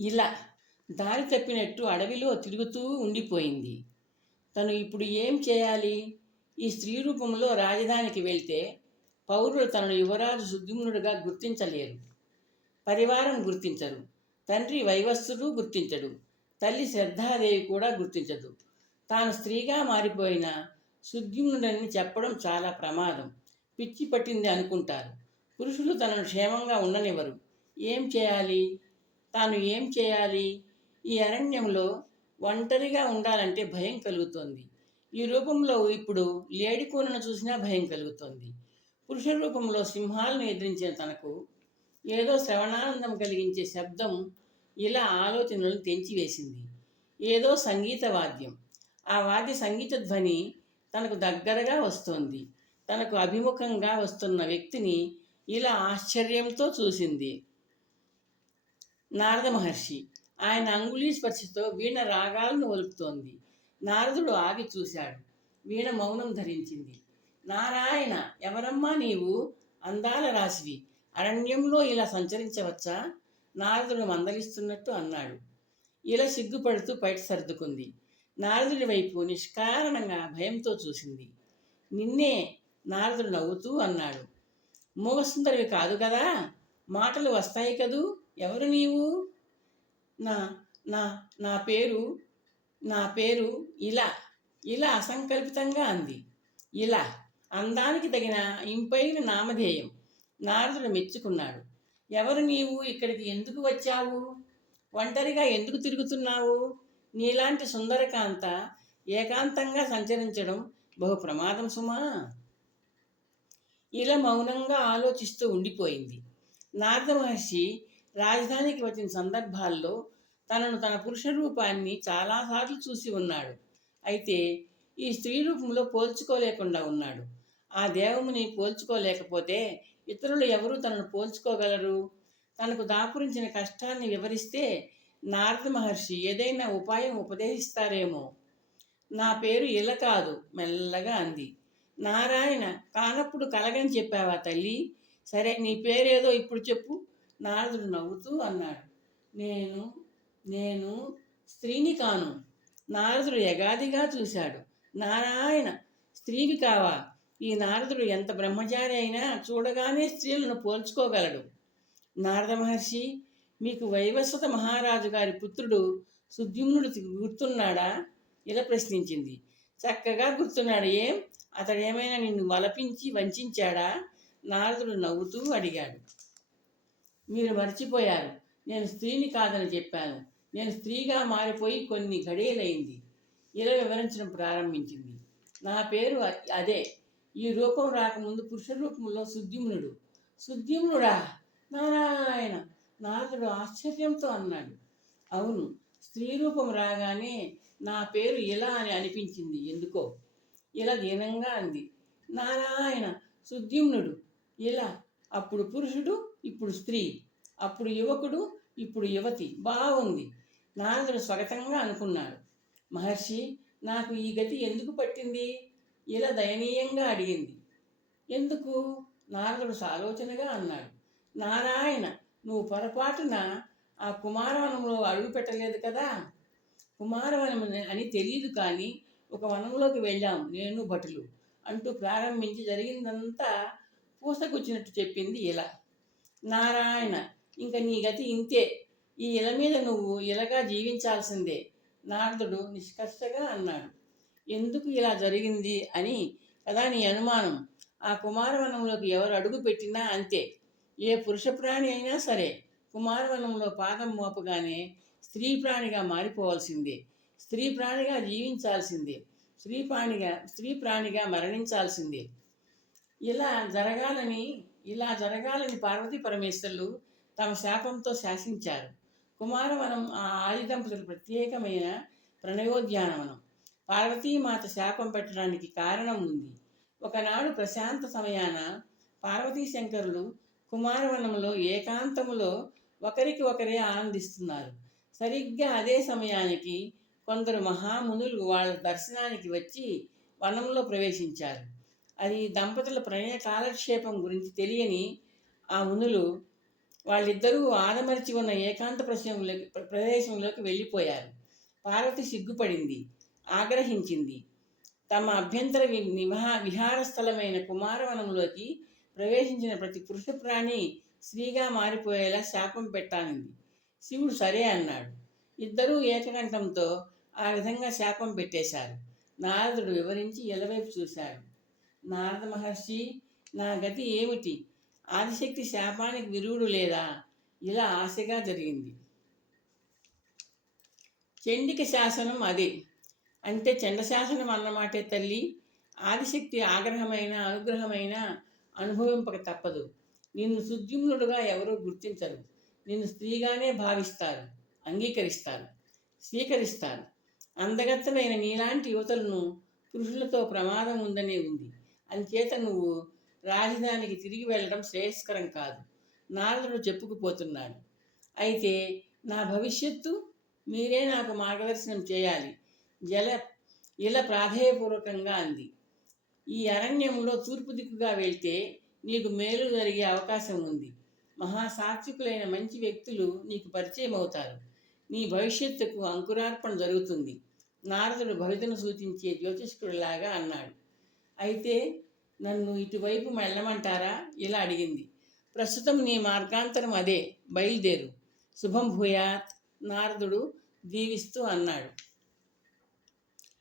ఇలా దారి తప్పినట్టు అడవిలో తిరుగుతూ ఉండిపోయింది. తను ఇప్పుడు ఏం చేయాలి? ఈ స్త్రీ రూపంలో రాజధానికి వెళ్తే పౌరులు తనను యువరాజు సుద్యుమ్నుడుగా గుర్తించలేరు. పరివారం గుర్తించరు. తండ్రి వైవస్సుడు గుర్తించడు. తల్లి శ్రద్ధాదేవి కూడా గుర్తించదు. తాను స్త్రీగా మారిపోయిన సుద్యుమ్నుడని చెప్పడం చాలా ప్రమాదం. పిచ్చి పట్టింది అనుకుంటారు. పురుషులు తనను క్షేమంగా ఉండనివ్వరు. ఏం చేయాలి? తాను ఏం చేయాలి? ఈ అరణ్యంలో ఒంటరిగా ఉండాలంటే భయం కలుగుతోంది. ఈ రూపంలో ఇప్పుడు లేడి కూనను చూసినా భయం కలుగుతోంది. పురుష రూపంలో సింహాలను ఎదిరించిన తనకు ఏదో శ్రవణానందం కలిగించే శబ్దం ఇలా ఆలోచనలను తెంచివేసింది. ఏదో సంగీత వాద్యం. ఆ వాద్య సంగీత ధ్వని తనకు దగ్గరగా వస్తోంది. తనకు అభిముఖంగా వస్తున్న వ్యక్తిని ఇలా ఆశ్చర్యంతో చూసింది. నారద మహర్షి. ఆయన అంగుళీ స్పర్శతో వీణ రాగాలను ఒలుపుతోంది. నారదుడు ఆగి చూశాడు. వీణ మౌనం ధరించింది. నారాయణ ఎవరమ్మా నీవు? అందాల రాశివి. అరణ్యంలో ఇలా సంచరించవచ్చా? నారదుడు మందలిస్తున్నట్టు అన్నాడు. ఇలా సిగ్గుపడుతూ బయట సర్దుకుంది. నారదుడి వైపు నిష్కారణంగా భయంతో చూసింది. నిన్నే నారదుడు నవ్వుతూ అన్నాడు. మూగసుందరివి కాదు కదా? మాటలు వస్తాయి కదూ? ఎవరు నీవు? నా నా నా పేరు నా పేరు ఇలా. ఇలా అసంకల్పితంగా అంది. ఇలా. అందానికి తగిన ఇంపైన నామధేయం. నారదుడు మెచ్చుకున్నాడు. ఎవరు నీవు? ఇక్కడికి ఎందుకు వచ్చావు? ఒంటరిగా ఎందుకు తిరుగుతున్నావు? నీలాంటి సుందరకాంత ఏకాంతంగా సంచరించడం బహు ప్రమాదం సుమా. ఇలా మౌనంగా ఆలోచిస్తూ ఉండిపోయింది. నారద మహర్షి రాజధానికి వచ్చిన సందర్భాల్లో తనను తన పురుష రూపాన్ని చాలాసార్లు చూసి ఉన్నాడు. అయితే ఈ స్త్రీ రూపంలో పోల్చుకోలేకుండా ఉన్నాడు. ఆ దేవముని పోల్చుకోలేకపోతే ఇతరులు ఎవరు తనను పోల్చుకోగలరు? తనకు దాపురించిన కష్టాన్ని వివరిస్తే నారద మహర్షి ఏదైనా ఉపాయం ఉపదేశిస్తారేమో? నా పేరు ఇల కాదు మెల్లగా అంది. నారాయణ కానప్పుడు కలగని చెప్పావా తల్లి? సరే నీ పేరేదో ఇప్పుడు చెప్పు. నారదుడు నవ్వుతూ అన్నాడు. నేను నేను స్త్రీని కాను. నారదుడు యగాదిగా చూశాడు. నారాయణ స్త్రీవి కావా? ఈ నారదుడు ఎంత బ్రహ్మచారి అయినా చూడగానే స్త్రీలను పోల్చుకోగలడు. నారద మహర్షి మీకు వైవస్వత మహారాజు గారి పుత్రుడు సుద్యుమ్నుడు గుర్తున్నాడా? ఇలా ప్రశ్నించింది. చక్కగా గుర్తున్నాడు. ఏం? అతడేమైనా నిన్ను వలపించి వంచాడా? నారదుడు నవ్వుతూ అడిగాడు. మీరు మర్చిపోయారు. నేను స్త్రీని కాదని చెప్పాను. నేను స్త్రీగా మారిపోయి కొన్ని గడియలైంది ఇలా వివరించడం ప్రారంభించింది. నా పేరు అదే. ఈ రూపం రాకముందు పురుష రూపంలో సుద్యుమ్నుడు. సుద్యుమ్నుడా? నారాయణ. నారదుడు ఆశ్చర్యంతో అన్నాడు. అవును స్త్రీ రూపం రాగానే నా పేరు ఇలా అని అనిపించింది. ఎందుకో? ఇలా దీనంగా అంది. నారాయణ సుద్యుమ్నుడు. ఇలా. అప్పుడు పురుషుడు ఇప్పుడు స్త్రీ అప్పుడు యువకుడు ఇప్పుడు యువతి. బాగుంది. నారదుడు స్వాగతంగా అనుకున్నాడు. మహర్షి నాకు ఈ గతి ఎందుకు పట్టింది? ఇలా దయనీయంగా అడిగింది. ఎందుకు? నారదుడు సాలోచనగా అన్నాడు. నారాయణ నువ్వు పొరపాటున ఆ కుమారవనంలో అడుగు పెట్టలేదు కదా? కుమారవనం అని తెలియదు కానీ ఒక వనంలోకి వెళ్ళాం. నేను భటులు అంటూ ప్రారంభించి జరిగిందంతా పూసకొచ్చినట్టు చెప్పింది ఇలా. నారాయణ. ఇంక నీ గతి ఇంతే. ఈ ఇల మీద నువ్వు ఇలాగా జీవించాల్సిందే. నారదుడు నిష్కర్షగా అన్నాడు. ఎందుకు ఇలా జరిగింది అని కదా నీ అనుమానం. ఆ కుమారవనంలోకి ఎవరు అడుగు పెట్టినా అంతే. ఏ పురుష ప్రాణి అయినా సరే కుమారవనంలో పాదం మోపగానే స్త్రీ ప్రాణిగా మారిపోవాల్సిందే. స్త్రీ ప్రాణిగా జీవించాల్సిందే. స్త్రీ ప్రాణిగా స్త్రీ ప్రాణిగా మరణించాల్సిందే. ఇలా జరగాలని ఇలా జరగాలని పార్వతీ పరమేశ్వరులు తమ శాపంతో శాసించారు. కుమారవనం ఆ ఆయుధంపతులు ప్రత్యేకమైన ప్రణయోద్యానవనం. పార్వతీమాత శాపం పెట్టడానికి కారణం ఉంది. ఒకనాడు ప్రశాంత సమయాన పార్వతీ శంకరులు కుమారవనంలో ఏకాంతములో ఒకరికి ఒకరే ఆనందిస్తున్నారు. సరిగ్గా అదే సమయానికి కొందరు మహామునులు వాళ్ళ దర్శనానికి వచ్చి వనంలో ప్రవేశించారు. అది దంపతుల ప్రణయ కాలక్షేపం గురించి తెలియని ఆ మునులు వాళ్ళిద్దరూ ఆదమరిచి ఉన్న ఏకాంత ప్రదేశంలోకి ప్రదేశంలోకి వెళ్ళిపోయారు. పార్వతి సిగ్గుపడింది ఆగ్రహించింది. తమ అభ్యంతర వి- నివహ విహార స్థలమైన కుమారవనంలోకి ప్రవేశించిన ప్రతి పురుష ప్రాణి స్త్రీగా మారిపోయేలా శాపం పెట్టానింది శివుడు సరే అన్నాడు. ఇద్దరూ ఏకకంఠంతో ఆ విధంగా శాపం పెట్టేశారు. నారదుడు వివరించి ఎలవైపు చూశాడు. నారద మహర్షి నా గతి ఏమిటి? ఆదిశక్తి శాపానికి విరుగుడు లేదా? ఇలా ఆశగా జరిగింది. చండిక శాసనం అదే. అంటే చండశాసనం అన్నమాటే తల్లి ఆదిశక్తి ఆగ్రహమైన అనుగ్రహమైన అనుభవింపక తప్పదు. నిన్ను సుద్యుమ్నుడుగా ఎవరూ గుర్తించరు. నిన్ను స్త్రీగానే భావిస్తారు అంగీకరిస్తారు స్వీకరిస్తారు. అందగత్తమైన నీలాంటి యువతలను పురుషులతో ప్రమాదం ఉందనే ఉంది. అంచేత నువ్వు రాజధానికి తిరిగి వెళ్ళడం శ్రేయస్కరం కాదు. నారదుడు చెప్పుకుపోతున్నాడు. అయితే నా భవిష్యత్తు మీరే నాకు మార్గదర్శనం చేయాలి. జల ఇలా ప్రాధేయపూర్వకంగా అంది. ఈ అరణ్యంలో తూర్పు దిక్కుగా వెళ్తే నీకు మేలు జరిగే అవకాశం ఉంది. మహాసాత్వికులైన మంచి వ్యక్తులు నీకు పరిచయం అవుతారు నీ భవిష్యత్తుకు అంకురార్పణ జరుగుతుంది. నారదుడు భవితను సూచించే జ్యోతిష్కుడిలాగా అన్నాడు. అయితే నన్ను ఇటువైపు వెళ్ళమంటారా ఇలా అడిగింది. ప్రస్తుతం నీ మార్గాంతరం అదే బయలుదేరు. శుభం భూయాత్ నారదుడు దీవిస్తూ అన్నాడు.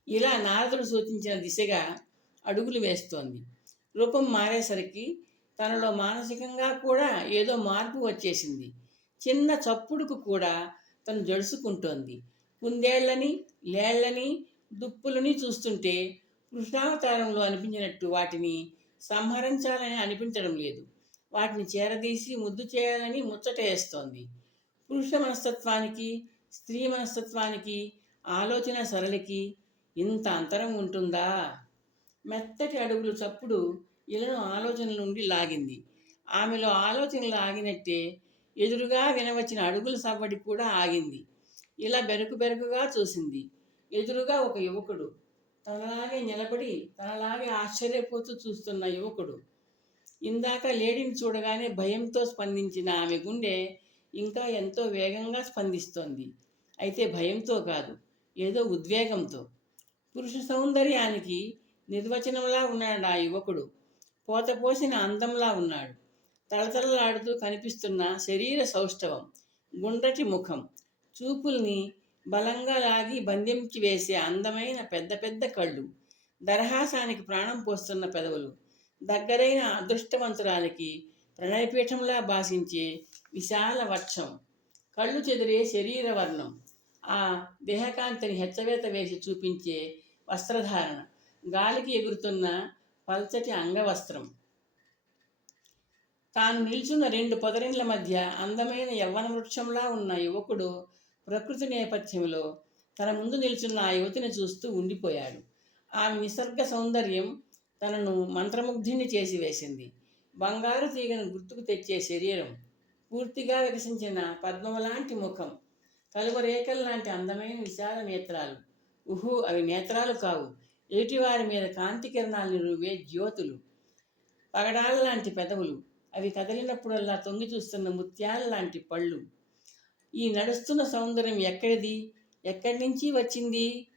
ఇలా నారదుడు సూచించిన దిశగా అడుగులు వేస్తోంది. రూపం మారేసరికి తనలో మానసికంగా కూడా ఏదో మార్పు వచ్చేసింది. చిన్న చప్పుడుకు కూడా తను జడుసుకుంటోంది. కుందేళ్ళని లేళ్ళని దుప్పులని చూస్తుంటే కృష్ణావతారంలో అనిపించినట్టు వాటిని సంహరించాలని అనిపించడం లేదు. వాటిని చేరదీసి ముద్దు చేయాలని ముచ్చట వేస్తోంది. పురుష మనస్తత్వానికి స్త్రీ మనస్తత్వానికి ఆలోచన సరళికి ఇంత అంతరం ఉంటుందా? మెత్తటి అడుగులు చప్పుడు ఇలను ఆలోచనల నుండి లాగింది. ఆమెలో ఆలోచనలు ఆగినట్టే ఎదురుగా వినవచ్చిన అడుగుల సవ్వడి కూడా ఆగింది. ఇలా బెరుకు బెరుకుగా చూసింది. ఎదురుగా ఒక యువకుడు తనలాగే నిలబడి తనలాగే ఆశ్చర్యపోతూ చూస్తున్న యువకుడు. ఇందాక లేడీని చూడగానే భయంతో స్పందించిన ఆమె గుండె ఇంకా ఎంతో వేగంగా స్పందిస్తోంది. అయితే భయంతో కాదు ఏదో ఉద్వేగంతో. పురుష సౌందర్యానికి నిర్వచనంలా ఉన్నాడు ఆ యువకుడు. పోతపోసిన అందంలా ఉన్నాడు. తళతళలాడుతూ కనిపిస్తున్న శరీర సౌష్ఠవం గుండ్రటి ముఖం చూపుల్ని బలంగా లాగి బంధించి వేసే అందమైన పెద్ద పెద్ద కళ్ళు దరహాసానికి ప్రాణం పోస్తున్న పెదవులు దగ్గరైన అదృష్టవంతురాలకి ప్రణయపీఠంలా భాషించే విశాల వర్షం కళ్ళు చెదిరే శరీర వర్ణం ఆ దేహకాంతిని హెచ్చవేత వేసి చూపించే వస్త్రధారణ గాలికి ఎగురుతున్న పల్చటి అంగవస్త్రం. తాను నిల్చున్న రెండు పొదరిండ్ల మధ్య అందమైన యవ్వన వృక్షంలా ఉన్న యువకుడు ప్రకృతి నేపథ్యంలో తన ముందు నిల్చున్న ఆ యువతిని చూస్తూ ఉండిపోయాడు. ఆమె నిసర్గ సౌందర్యం తనను మంత్రముగ్ధిని చేసి వేసింది బంగారు తీగను గుర్తుకు తెచ్చే శరీరం పూర్తిగా వికసించిన పద్మము లాంటి ముఖం కలువరేఖల లాంటి అందమైన విశాల నేత్రాలు. ఉహు అవి నేత్రాలు కావు. ఎదుటివారి మీద కాంతి కిరణాలను రువే జ్యోతులు. పగడాల లాంటి పెదవులు. అవి కదిలినప్పుడల్లా తొంగి చూస్తున్న ముత్యాల లాంటి పళ్ళు. ఈ నడుస్తున్న సౌందర్యం ఎక్కడిది? ఎక్కడి నుంచి వచ్చింది?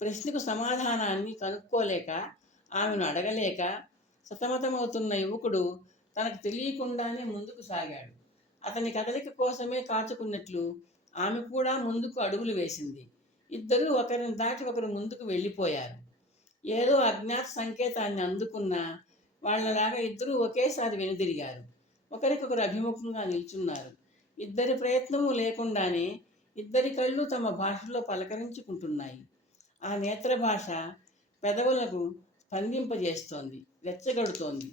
ప్రశ్నకు సమాధానాన్ని కనుక్కోలేక ఆమెను అడగలేక సతమతమవుతున్న యువకుడు తనకు తెలియకుండానే ముందుకు సాగాడు. అతని కదలిక కోసమే కాచుకున్నట్లు ఆమె కూడా ముందుకు అడుగులు వేసింది. ఇద్దరూ ఒకరిని దాటి ఒకరు ముందుకు వెళ్ళిపోయారు. ఏదో అజ్ఞాత సంకేతాన్ని అందుకున్న వాళ్ళలాగా ఇద్దరూ ఒకేసారి వెనుదిరిగారు. ఒకరికొకరు అభిముఖంగా నిల్చున్నారు. ఇద్దరి ప్రయత్నము లేకుండానే ఇద్దరి కళ్ళు తమ భాషలో పలకరించుకుంటున్నాయి. ఆ నేత్ర భాష పెదవులకు స్పందింపజేస్తోంది రెచ్చగడుతోంది.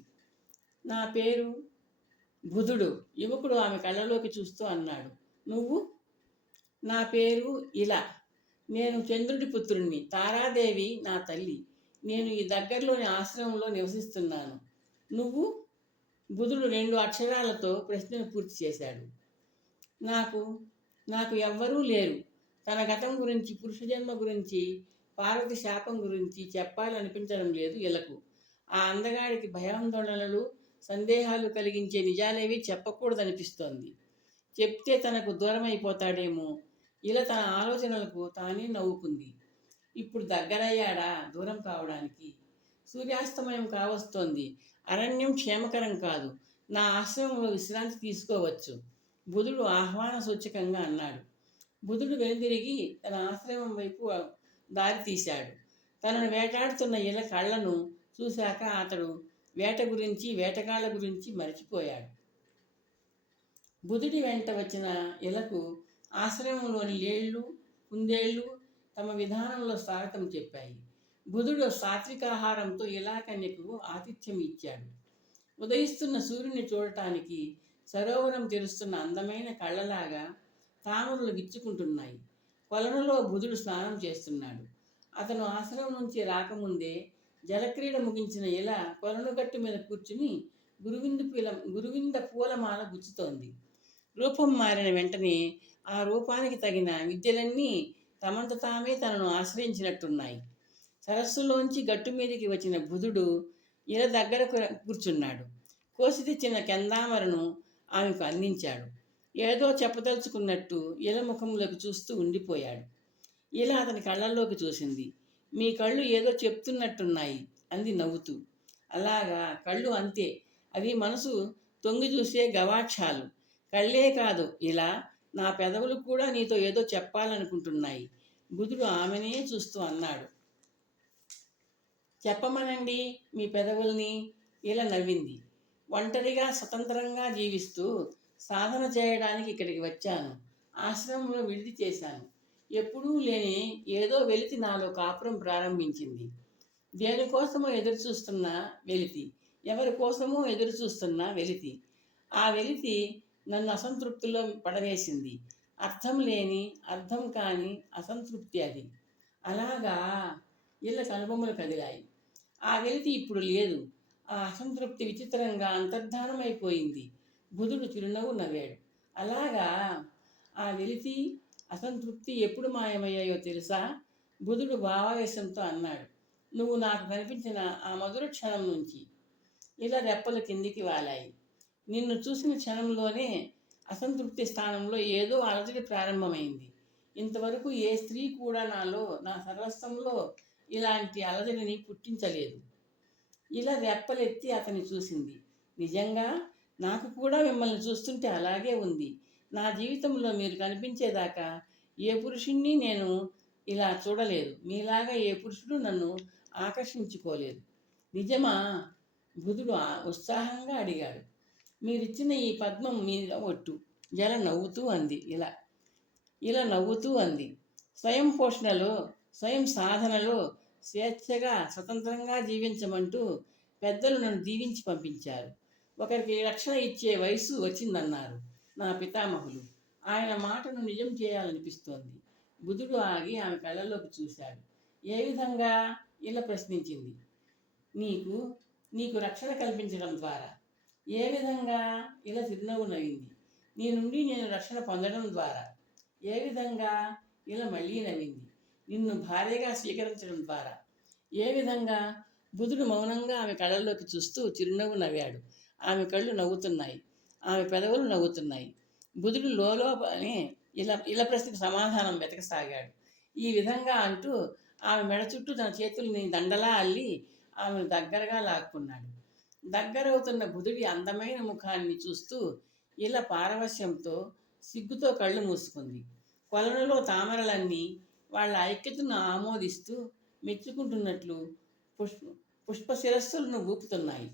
నా పేరు బుధుడు యువకుడు ఆమె కళ్ళలోకి చూస్తూ అన్నాడు. నువ్వు? నా పేరు ఇలా. నేను చంద్రుడి పుత్రుణ్ణి తారాదేవి నా తల్లి. నేను ఈ దగ్గరలోని ఆశ్రమంలో నివసిస్తున్నాను. నువ్వు? బుధుడు రెండు అక్షరాలతో ప్రశ్నను పూర్తి చేశాడు. నాకు నాకు ఎవ్వరూ లేరు. తన గతం గురించి పురుష జన్మ గురించి పార్వతి శాపం గురించి చెప్పాలనిపించడం లేదు ఇలకు ఆ అందగాడికి భయాందోళనలు సందేహాలు కలిగించే నిజాలేవి చెప్పకూడదనిపిస్తోంది. చెప్తే తనకు దూరం అయిపోతాడేమో ఇలా తన ఆలోచనలకు తానే నవ్వుకుంది. ఇప్పుడు దగ్గరయ్యాడా దూరం కావడానికి? సూర్యాస్తమయం కావస్తోంది. అరణ్యం క్షేమకరం కాదు. నా ఆశ్రమంలో విశ్రాంతి తీసుకోవచ్చు. బుధుడు ఆహ్వాన సూచకంగా అన్నాడు. బుధుడు వెనుదిరిగి తన ఆశ్రమం వైపు దారి తీశాడు. తనను వేటాడుతున్న ఇల కళ్ళను చూశాక అతడు వేట గురించి వేటగాళ్ళ గురించి మర్చిపోయాడు. బుధుడి వెంట వచ్చిన ఇలకు ఆశ్రమంలోని లేళ్ళు కుందేళ్ళు తమ విధానంలో స్వాగతం చెప్పాయి. బుధుడు సాత్వికాహారంతో ఇలాకన్యకు ఆతిథ్యం ఇచ్చాడు ఉదయిస్తున్న సూర్యుని చూడటానికి సరోవరం తెరుస్తున్న అందమైన కళ్ళలాగా తామరలు గిచ్చుకుంటున్నాయి కొలనులో బుధుడు స్నానం చేస్తున్నాడు. అతను ఆశ్రమం నుంచి రాకముందే జలక్రీడ ముగించిన ఇలా కొలను గట్టు మీద కూర్చుని గురువిందు పూల గురువింద పూలమాల గుచ్చుతోంది. రూపం మారిన వెంటనే ఆ రూపానికి తగిన విద్యలన్నీ తమంత తామే తనను ఆశ్రయించినట్టున్నాయి. సరస్సులోంచి గట్టు మీదకి వచ్చిన బుధుడు ఇల దగ్గర కూర్చున్నాడు. కోసి తెచ్చిన కెందామరను ఆమెకు అందించాడు. ఏదో చెప్పదలుచుకున్నట్టు ఇల ముఖంలోకి చూస్తూ ఉండిపోయాడు. ఇలా అతని కళ్ళల్లోకి చూసింది. మీ కళ్ళు ఏదో చెప్తున్నట్టున్నాయి అంది నవ్వుతూ. అలాగా కళ్ళు అంతే. అవి మనసు తొంగి చూసే గవాక్షాలు. కళ్ళే కాదు ఇలా నా పెదవులు కూడా నీతో ఏదో చెప్పాలనుకుంటున్నాయి. బుధుడు ఆమెనే చూస్తూ అన్నాడు. చెప్పమనండి మీ పెదవుల్ని ఇలా నవ్వింది. ఒంటరిగా స్వతంత్రంగా జీవిస్తూ సాధన చేయడానికి ఇక్కడికి వచ్చాను. ఆశ్రమంలో విడిది చేశాను. ఎప్పుడూ లేని ఏదో వెలితి నాలో కాపురం ప్రారంభించింది. దేనికోసమో ఎదురు చూస్తున్న వెలితి ఎవరి కోసమో ఎదురు చూస్తున్న వెలితి. ఆ వెలితి నన్ను అసంతృప్తిలో పడవేసింది. అర్థం లేని అర్థం కాని అసంతృప్తి అది. అలాగా ఇళ్ళ కనుబొమ్మలు కదిలాయి. ఆ వెలితి ఇప్పుడు లేదు. ఆ అసంతృప్తి విచిత్రంగా అంతర్ధానమైపోయింది. బుధుడు చిరునవ్వు నవ్వాడు. అలాగా? ఆ వెలితి అసంతృప్తి ఎప్పుడు మాయమయ్యాయో తెలుసా? బుధుడు భావావేశంతో అన్నాడు. నువ్వు నాకు కనిపించిన ఆ మధుర క్షణం నుంచి. ఇలా రెప్పలు కిందికి వాలాయి. నిన్ను చూసిన క్షణంలోనే అసంతృప్తి స్థానంలో ఏదో అలజడి ప్రారంభమైంది. ఇంతవరకు ఏ స్త్రీ కూడా నాలో నా సర్వస్వంలో ఇలాంటి అలజడిని పుట్టించలేదు. ఇలా రెప్పలెత్తి అతన్ని చూసింది. నిజంగా? నాకు కూడా మిమ్మల్ని చూస్తుంటే అలాగే ఉంది. నా జీవితంలో మీరు కనిపించేదాకా ఏ పురుషుణ్ణి నేను ఇలా చూడలేదు. మీలాగా ఏ పురుషుడు నన్ను ఆకర్షించుకోలేదు. నిజమా? బుధుడు ఉత్సాహంగా అడిగాడు. మీరిచ్చిన ఈ పద్మం మీద ఒట్టు. జల నవ్వుతూ అంది. ఇలా ఇలా నవ్వుతూ అంది. స్వయం పోషణలో స్వయం సాధనలో స్వేచ్ఛగా స్వతంత్రంగా జీవించమంటూ పెద్దలు నన్ను దీవించి పంపించారు. ఒకరికి రక్షణ ఇచ్చే వయసు వచ్చిందన్నారు నా పితామహులు. ఆయన మాటను నిజం చేయాలనిపిస్తోంది. బుధుడు ఆగి ఆమె కళ్ళలోకి చూశాడు. ఏ విధంగా? ఇలా ప్రశ్నించింది. నీకు నీకు రక్షణ కల్పించడం ద్వారా. ఏ విధంగా? ఇలా చిరునవ్వు నవ్వింది. నీ నుండి నేను రక్షణ పొందడం ద్వారా. ఏ విధంగా? ఇలా మళ్ళీ నవ్వింది. నిన్ను భార్యగా స్వీకరించడం ద్వారా. ఏ విధంగా? బుధుడు మౌనంగా ఆమె కళ్ళల్లోకి చూస్తూ చిరునవ్వు నవ్వాడు. ఆమె కళ్ళు నవ్వుతున్నాయి. ఆమె పెదవులు నవ్వుతున్నాయి. బుధుడు లోలోపనే ఇలా ఇలా ప్రశ్నకు సమాధానం వెతకసాగాడు. ఈ విధంగా అంటూ ఆమె మెడ చుట్టూ తన చేతుల్ని దండలా అల్లి ఆమెను దగ్గరగా లాక్కున్నాడు. దగ్గరవుతున్న బుధుడి అందమైన ముఖాన్ని చూస్తూ ఇలా పారవశ్యంతో సిగ్గుతో కళ్ళు మూసుకుంది. కొలనులో తామరలన్నీ వాళ్ళ ఐక్యతను ఆమోదిస్తూ మెచ్చుకుంటున్నట్లు పుష్ప పుష్ప శిరస్సులను ఊపుతున్నాయి.